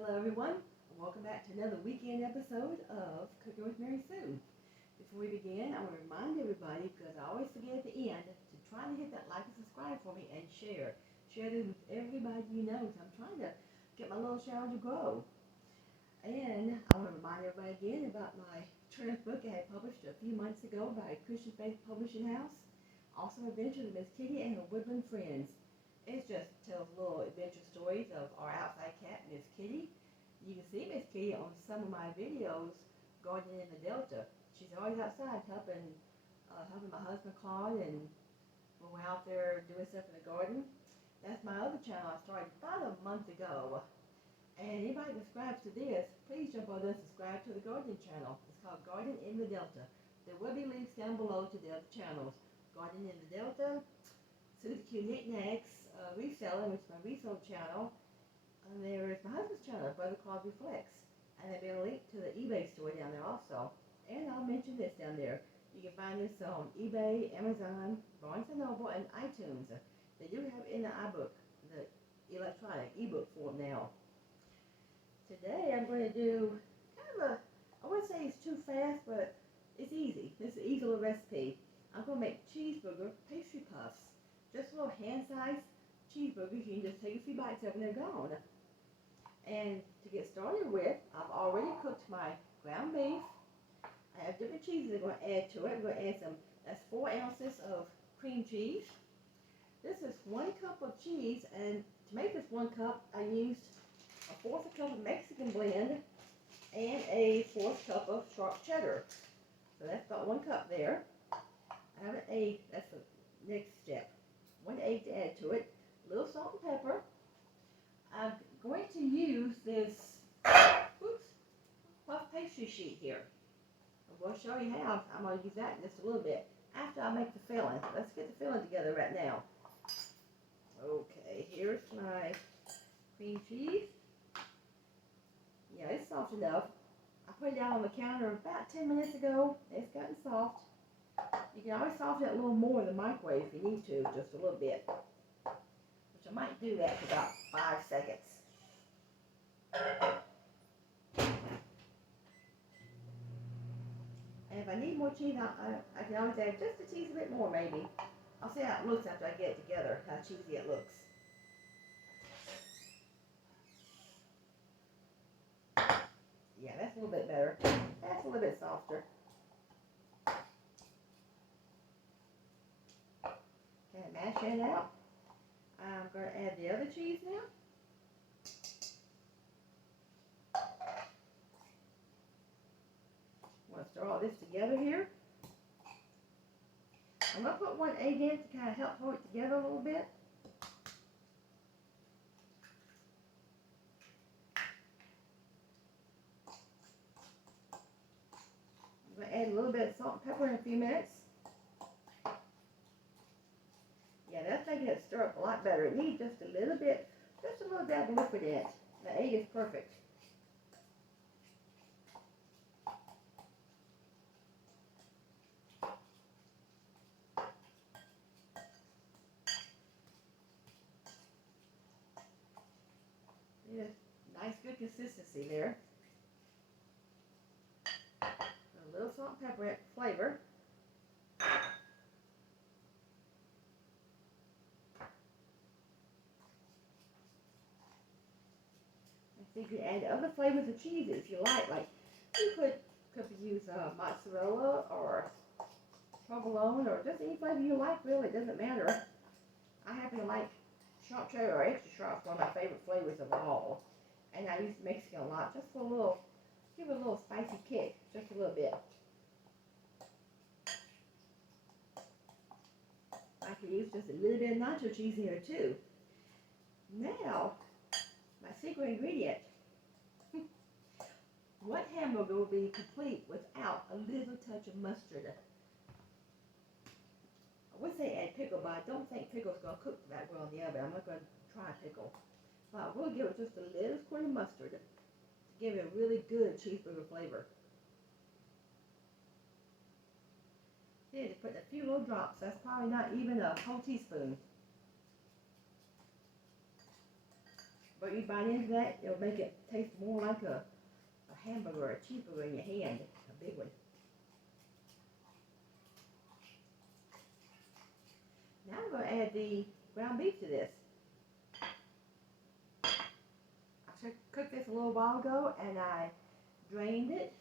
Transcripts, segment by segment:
Hello everyone, and welcome back to another weekend episode of Cooking with Mary Sue. Before we begin, I want to remind everybody, because I always forget at the end, to try to hit that like and subscribe for me and share. Share this with everybody you know, because I'm trying to get my little channel to grow. And I want to remind everybody again about my children's book I had published a few months ago by Christian Faith Publishing House. Awesome Adventures of Miss Kitty and Her Woodland Friends. It just tells little adventure stories of our outside cat, Miss Kitty. You can see Miss Kitty on some of my videos gardening in the Delta. She's always outside helping my husband Claude, and when we're out there doing stuff in the garden. That's my other channel I started about a month ago. And anybody that subscribes to this, please jump over and subscribe to the gardening channel. It's called Garden in the Delta. There will be links down below to the other channels. Garden in the Delta, Susie Q Knickknacks, Reselling, which is my resale channel. And there is my husband's channel, Brother Claude Reflects. And there'll be a link to the eBay store down there also. And I'll mention this down there. You can find this on eBay, Amazon, Barnes & Noble, and iTunes. They do have it in the iBook, the electronic ebook form now. Today I'm going to do kind of I wouldn't say it's too fast, but it's easy. This is an easy little recipe. I'm going to make cheeseburger pastry puffs. Just little hand-sized cheeseburgers. You can just take a few bites of them and they're gone. And to get started with, I've already cooked my ground beef. I have different cheeses I'm going to add to it. I'm going to add that's 4 ounces of cream cheese. This is 1 cup of cheese, and to make this 1 cup, I used a 1/4 cup of Mexican blend and a 1/4 cup of sharp cheddar. So that's about 1 cup there. I have an egg, that's the next step. 1 egg to add to it, a little salt and pepper. I'm going to use this puff pastry sheet here. I'm going to show you how. I'm going to use that in just a little bit after I make the filling. Let's get the filling together right now. Okay, here's my cream cheese. Yeah, it's soft enough. I put it down on the counter about 10 minutes ago. It's gotten soft. You can always soften it a little more in the microwave if you need to, just a little bit. Which I might do that for about 5 seconds. And if I need more cheese, I can always add just a teeny bit more maybe. I'll see how it looks after I get it together, how cheesy it looks. Yeah, that's a little bit better. That's a little bit softer. Okay, mash it out. I'm going to add the other cheese now. I'm going to stir all this together here. I'm going to put 1 egg in to kind of help hold it together a little bit. I'm going to add a little bit of salt and pepper in a few minutes. Yeah, that's making it stir up a lot better. It needs just a little bit of liquid in it. The egg is perfect. Yeah, nice good consistency there. A little salt and pepper for flavor. So you can add other flavors of cheese if you like. Like you could use mozzarella or provolone or just any flavor you like. Really, it doesn't matter. I happen to like sharp cheddar or extra sharp, one of my favorite flavors of all. And I use Mexican a lot, just for a little, give it a little spicy kick, just a little bit. I could use just a little bit of nacho cheese here too. Now, my secret ingredient. What hamburger will be complete without a little touch of mustard? I would say add pickle, but I don't think pickle's going to cook that well in the oven. I'm not going to try pickle. But we'll give it just a little squirt of mustard to give it a really good cheeseburger flavor. See, just put a few little drops. That's probably not even a whole teaspoon. But you bite into that, it'll make it taste more like a hamburger or a cheeseburger in your hand, a big one. Now I'm going to add the ground beef to this. I cooked this a little while ago and I drained it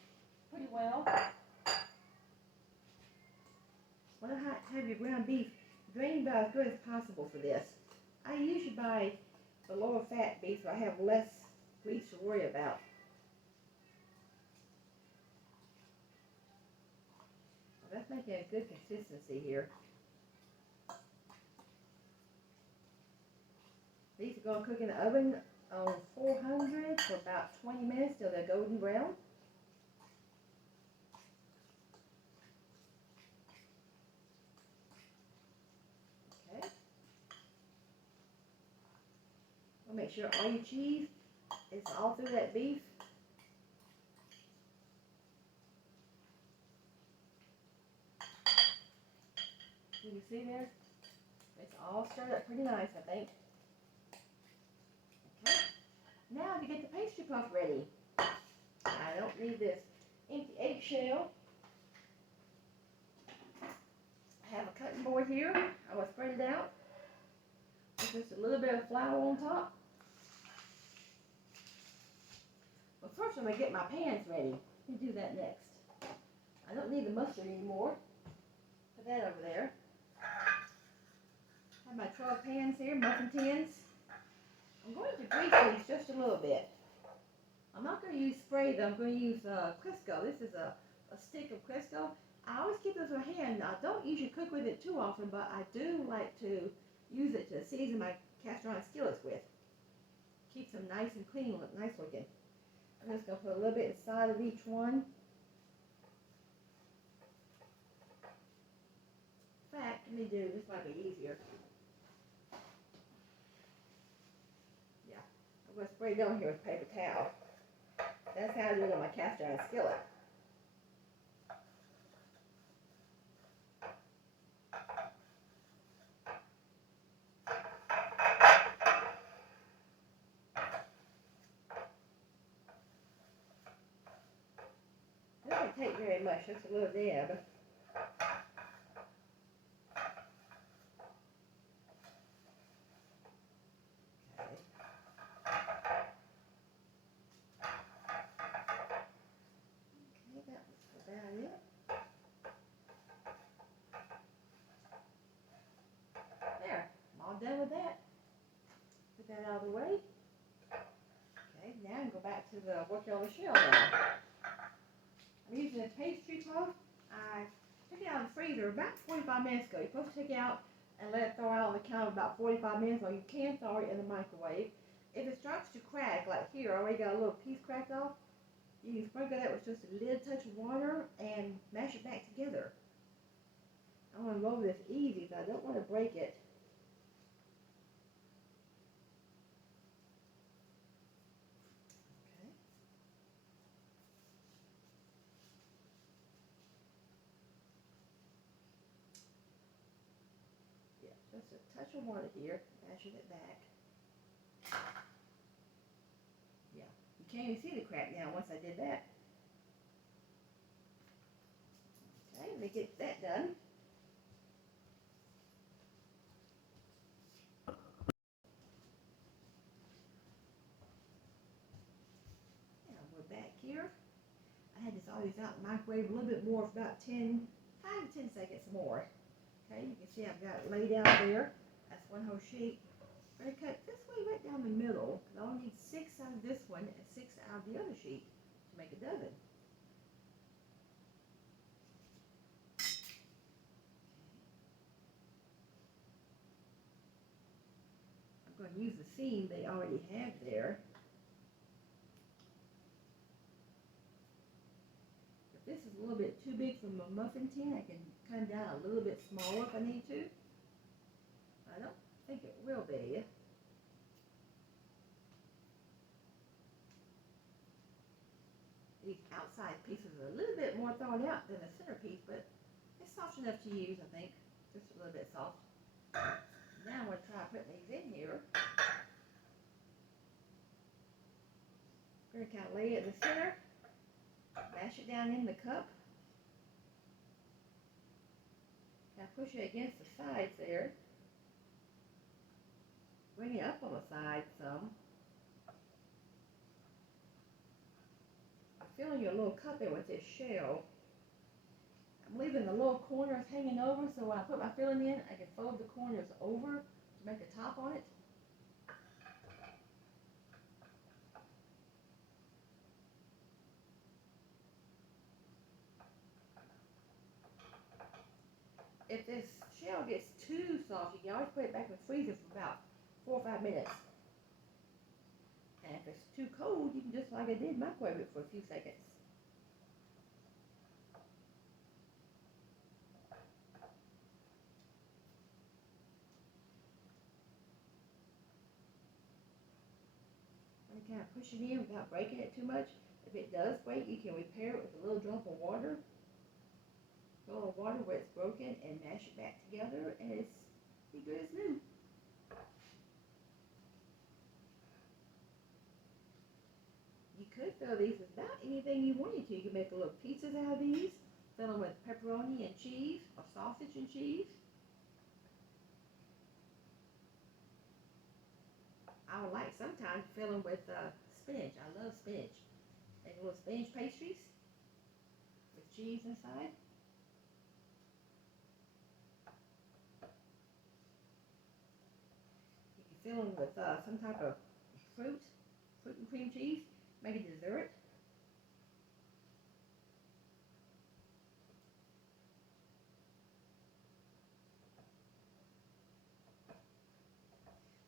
pretty well. Want to have your ground beef drained about as good as possible for this. I usually buy the lower fat beef so I have less grease to worry about. Well, that's making a good consistency here. These are going to cook in the oven on 400 for about 20 minutes till they're golden brown. Okay. I'll make sure all your cheese is all through that beef. You can see there? It's all stirred up pretty nice, I think. Okay. Now to get the pastry puff ready. I don't need this empty eggshell. I have a cutting board here. I will spread it out with just a little bit of flour on top. But first I'm going to get my pans ready. Let me do that next. I don't need the mustard anymore. Put that over there. I have my 12 pans here, muffin tins. I'm going to grease these just a little bit. I'm not going to use spray though, I'm going to use Crisco. This is a stick of Crisco. I always keep this in my hand. Now, I don't usually cook with it too often, but I do like to use it to season my cast iron skillets with. Keeps them nice and clean, nice looking. I'm just going to put a little bit inside of each one. In fact, let me do this might be easier. Yeah, I'm going to spray it down here with paper towel. That's how I do it on my cast iron skillet. Doesn't take very much, just a little dab. Done with that. Put that out of the way. Okay, now I can go back to the working on the shell now. I'm using a pastry puff. I took it out of the freezer about 45 minutes ago. You're supposed to take it out and let it thaw out on the counter about 45 minutes, or you can thaw it in the microwave. If it starts to crack, like here, I already got a little piece cracked off, you can sprinkle that with just a little touch of water and mash it back together. I want to roll this easy, so I don't want to break it. Just a touch of water here, mashing it back. Yeah, you can't even see the crack now once I did that. Okay, let me get that done. Now we're back here. I had this always out in the microwave a little bit more, for about 5 to 10 seconds more. Okay, you can see I've got it laid out there. That's one whole sheet. I'm going to cut this way right down the middle, because I only need 6 out of this one and 6 out of the other sheet to make a dozen. I'm going to use the seam they already have there. If this is a little bit too big for my muffin tin, I can come down a little bit smaller if I need to. I don't think it will be. These outside pieces are a little bit more thawed out than the center piece, but it's soft enough to use, I think. Just a little bit soft. Now I'm going to try putting these in here. We're going to kind of lay it in the center, mash it down in the cup. Kind of push it against the sides there. Bring it up on the side some. Filling your little cup in with this shell. I'm leaving the little corners hanging over so when I put my filling in, I can fold the corners over to make a top on it. If this shell gets too soft, you can always put it back in the freezer for about 4 or 5 minutes. And if it's too cold, you can just like I did, microwave it for a few seconds. And kind of push it in without breaking it too much. If it does break, you can repair it with a little drop of water. A little water where it's broken and mash it back together, and it's be good as new. You could fill these with about anything you wanted to. You could make a little pizzas out of these, fill them with pepperoni and cheese, or sausage and cheese. I would like sometimes to fill them with spinach. I love spinach. Make little spinach pastries with cheese inside. You can fill them with some type of fruit and cream cheese, maybe dessert.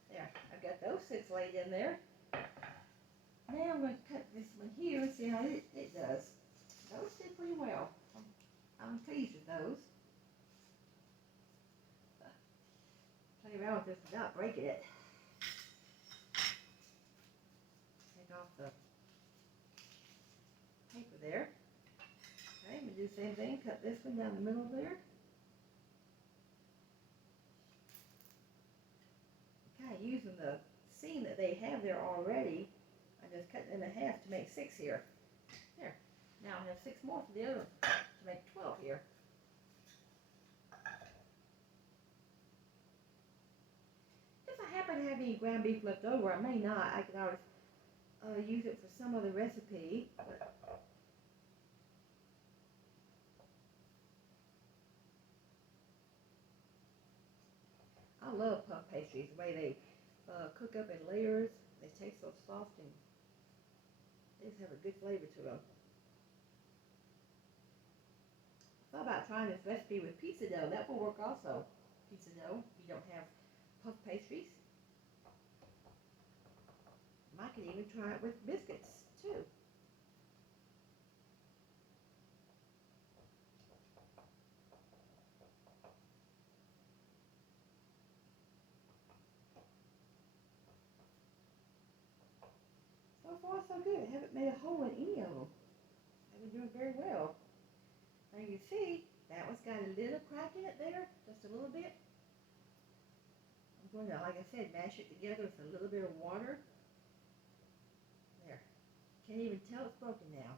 There, I've got those 6 laid in there. Now I'm going to cut this one here and see how it does. Those did pretty well. I'm pleased with those. Play around with this without breaking it. Take off the paper there. Okay, I'm going to do the same thing. Cut this one down the middle there. Kind of using the seam that they have there already. I just cut it in half to make 6 here. There. Now I have 6 more for the other to make 12 here. If I happen to have any ground beef left over, I may not. I can always use it for some other recipe. But I love puff pastries, the way they cook up in layers. They taste so soft and they just have a good flavor to them. I thought about trying this recipe with pizza dough. That will work also. Pizza dough, if you don't have puff pastries. I could even try it with biscuits too. So far so good. I haven't made a hole in any of them. I've been doing very well. Now you see, that one's got a little crack in it there, just a little bit. I'm going to, like I said, mash it together with a little bit of water. There. Can't even tell it's broken now.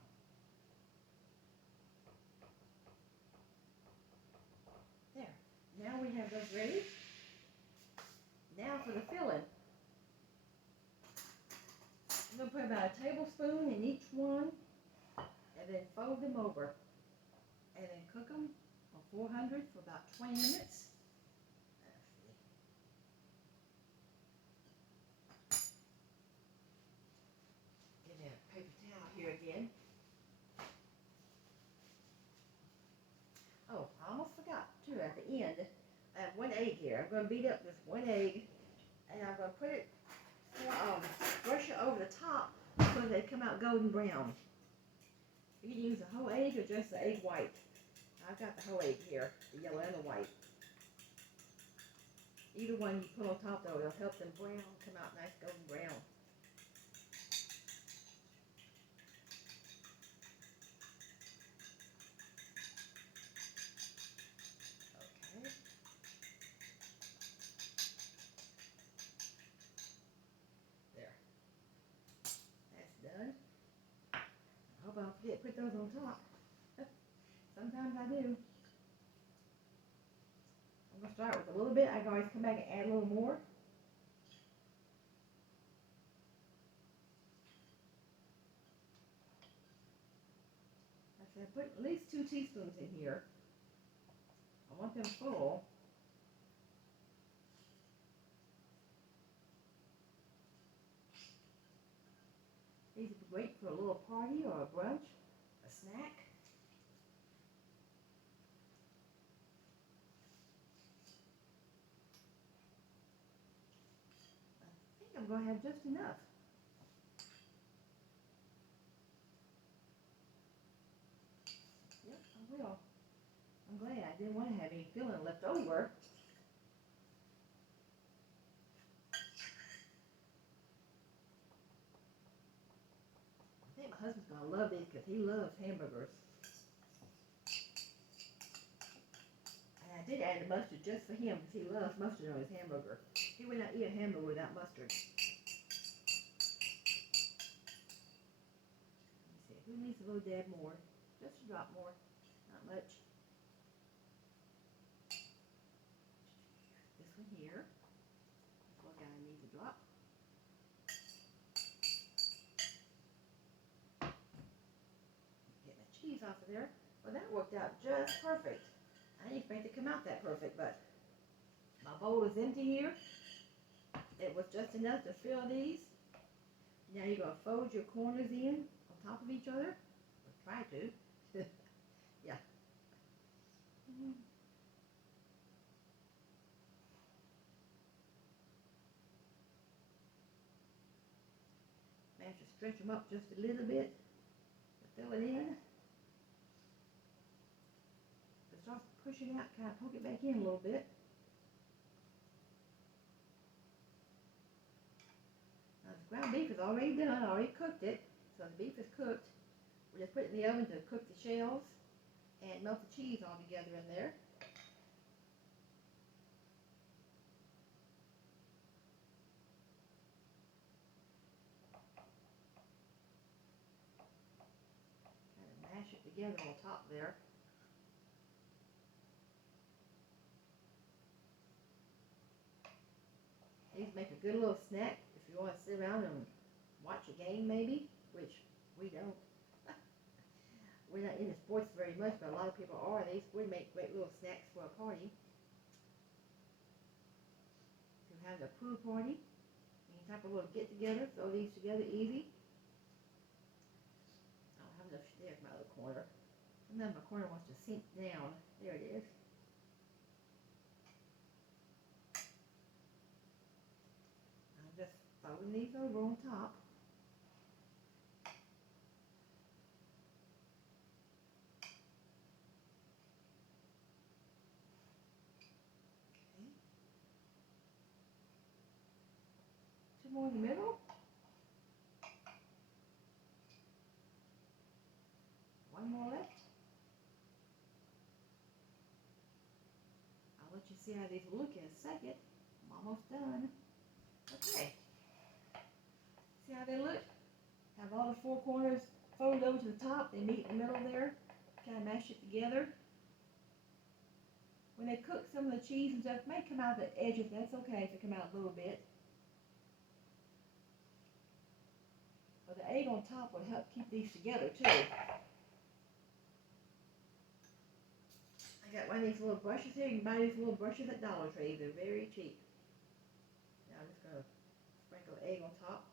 There. Now we have those ready. Now for the filling. I'm going to put about a tablespoon in each one and then fold them over. And then cook them on 400 for about 20 minutes. Get a paper towel here again. Oh, I almost forgot too at the end. I have 1 egg here. I'm going to beat up this 1 egg and I'm going to put it, brush it over the top so they come out golden brown. You can use the whole egg or just the egg white. I've got the whole egg here, the yellow and the white. Either one you put on top though, it'll help them brown, come out nice golden brown. Okay. There. That's done. put those on top. Sometimes I do. I'm going to start with a little bit. I can always come back and add a little more. I said put at least 2 teaspoons in here. I want them full. These would be great for a little party or a brunch, a snack. I think I'm going to have just enough. Yep, I will. I'm glad. I didn't want to have any filling left over. I think my husband's going to love these because he loves hamburgers. And I did add the mustard just for him because he loves mustard on his hamburger. He would not eat a hamburger without mustard. Let me see. Who needs a little dab more? Just a drop more. Not much. This one here. This one guy needs a drop. Get my cheese off of there. Well, that worked out just perfect. I didn't expect it to come out that perfect, but my bowl is empty here. It was just enough to fill these. Now you're going to fold your corners in on top of each other. Or try to. Yeah. I have to stretch them up just a little bit to fill it in. If it starts pushing out, kind of poke it back in a little bit. Now the ground beef is already done. I already cooked it. So the beef is cooked. We just put it in the oven to cook the shells and melt the cheese all together in there. Kind of mash it together on top there. These make a good little snack if you want to sit around and watch a game maybe, which we don't. We're not into sports very much, but a lot of people are. These would make great little snacks for a party. If you have a pool party, you can have a little get together, throw these together easy. I don't have enough. There's my other corner. Sometimes my corner wants to sink down. There it is. I'm just folding these over on top. Two more in the middle. One more left. I'll let you see how these look in a second. I'm almost done. Okay. See how they look? Have all the 4 corners folded over to the top. They meet in the middle there. Kind of mash it together. When they cook, some of the cheese and stuff may come out the edges. That's okay if it come out a little bit. But the egg on top will help keep these together too. I got one of these little brushes here. You can buy these little brushes at Dollar Tree. They're very cheap. Now I'm just going to sprinkle egg on top.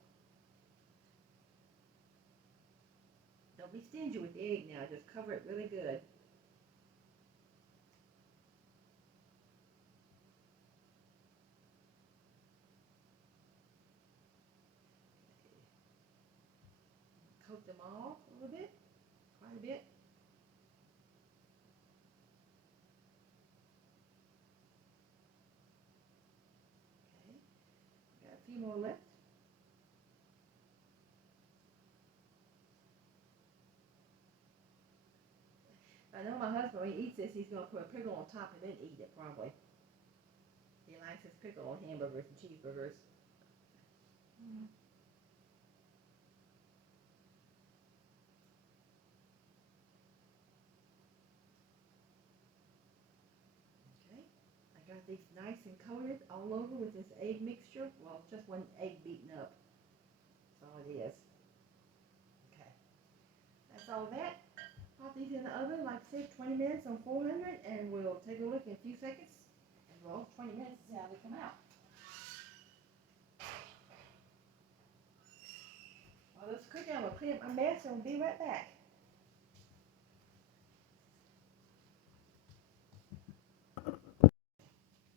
Don't be stingy with the egg now. Just cover it really good. Coat them all a little bit, quite a bit. Okay, got a few more left. I know my husband, when he eats this, he's going to put a pickle on top and then eat it, probably. He likes his pickle on hamburgers and cheeseburgers. got these nice and coated all over with this egg mixture. Well, just one egg beaten up. That's all it is. Okay. That's all that. Pop these in the oven, like I said, 20 minutes on 400, and we'll take a look in a few seconds. And roll 20 minutes to see how they come out. While this is cooking, I'm going to clean up my mess and we'll be right back.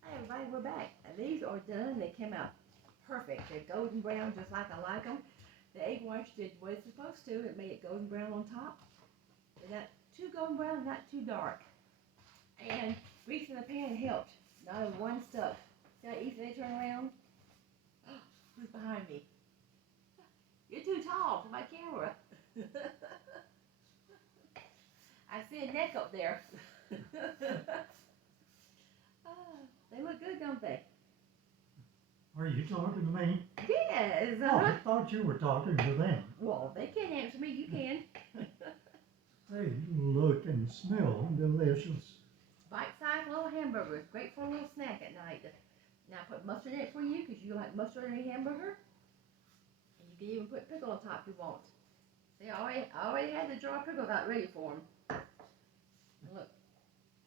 Hey everybody, we're back. And these are done. They came out perfect. They're golden brown just like I like them. The egg wash did what it's supposed to. It made it golden brown on top. They're not too golden brown, not too dark. And greasing the pan helped. Not a one stuck. See how easy they turn around? Who's behind me? You're too tall for my camera. I see a neck up there. They look good, don't they? Are you talking to me? Yes. Oh, I thought you were talking to them. Well, they can't answer me. You can. They look and smell delicious. Bite-sized little hamburgers. Great for a little snack at night. Now I put mustard in it for you because you like mustard in a hamburger. And you can even put pickle on top if you want. See, I already had the jar of pickles out ready for them. And look,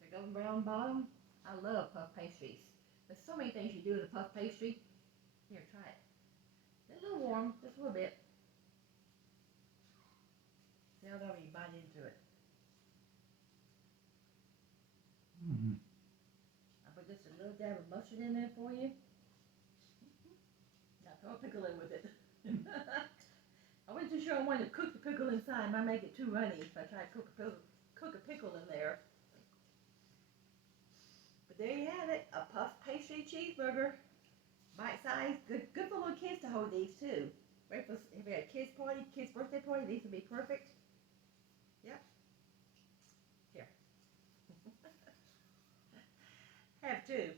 the golden brown bottom. I love puff pastries. There's so many things you do with a puff pastry. Here, try it. It's a little warm, just a little bit. Now that you bite into it. I put just a little dab of mustard in there for you. Now throw a pickle in with it. I wasn't too sure I wanted to cook the pickle inside. I might make it too runny if I try to cook a pickle in there. But there you have it, a puff pastry cheeseburger. Bite size, good for little kids to hold these too. Right for if you had a kid's party, kid's birthday party, these would be perfect. Yep. Here. Have two.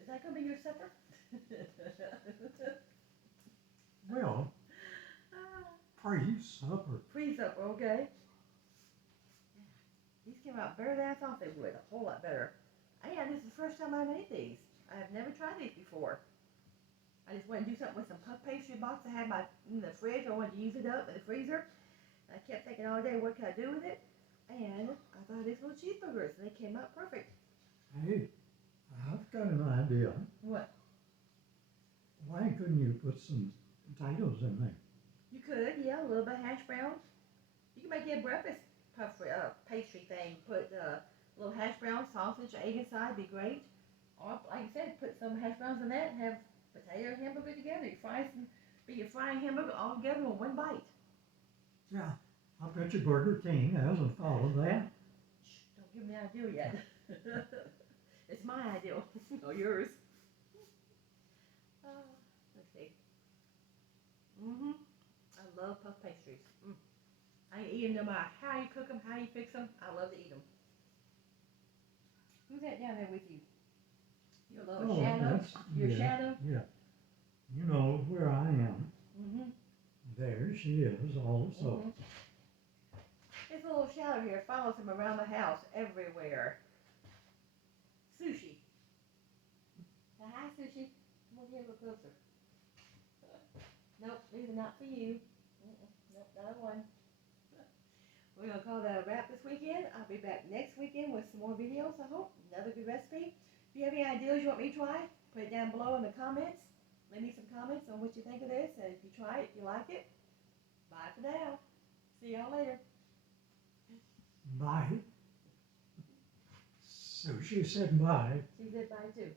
Is that gonna be your supper? Well, pre-supper. Pre-supper, okay. These came out better than I thought they would, a whole lot better. And this is the first time I made these. I have never tried these before. I just wanted to do something with some puff pastry box I had in the fridge. I wanted to use it up in the freezer. And I kept thinking all day, what can I do with it? And I thought of these little cheeseburgers, and they came out perfect. Hey, I've got an idea. What? Why couldn't you put some potatoes in there? You could, yeah, a little bit of hash brown. You can make it a breakfast puff pastry thing. Put little hash brown, sausage, egg inside, be great. Or like I said, put some hash browns in that and have potato and hamburger together. You fry some, be your frying hamburger all together in one bite. Yeah, I bet you Burger King hasn't followed that. Shh, don't give me the idea yet. It's my idea, or yours. Let's see. I love puff pastries. I eat them no matter how you cook them, how you fix them. I love to eat them. Who's that down there with you? Your little shadow? Your shadow? Yeah. You know where I am. There she is also. This little shadow here follows him around the house everywhere. Sushi. Say hi, Sushi. Come over here a little closer. Nope, these are not for you. Nope, not one. We're going to call that a wrap this weekend. I'll be back next weekend with some more videos, I hope. Another good recipe. If you have any ideas you want me to try, put it down below in the comments. Leave me some comments on what you think of this, and if you try it, if you like it. Bye for now. See y'all later. Bye. So she said bye. She said bye too.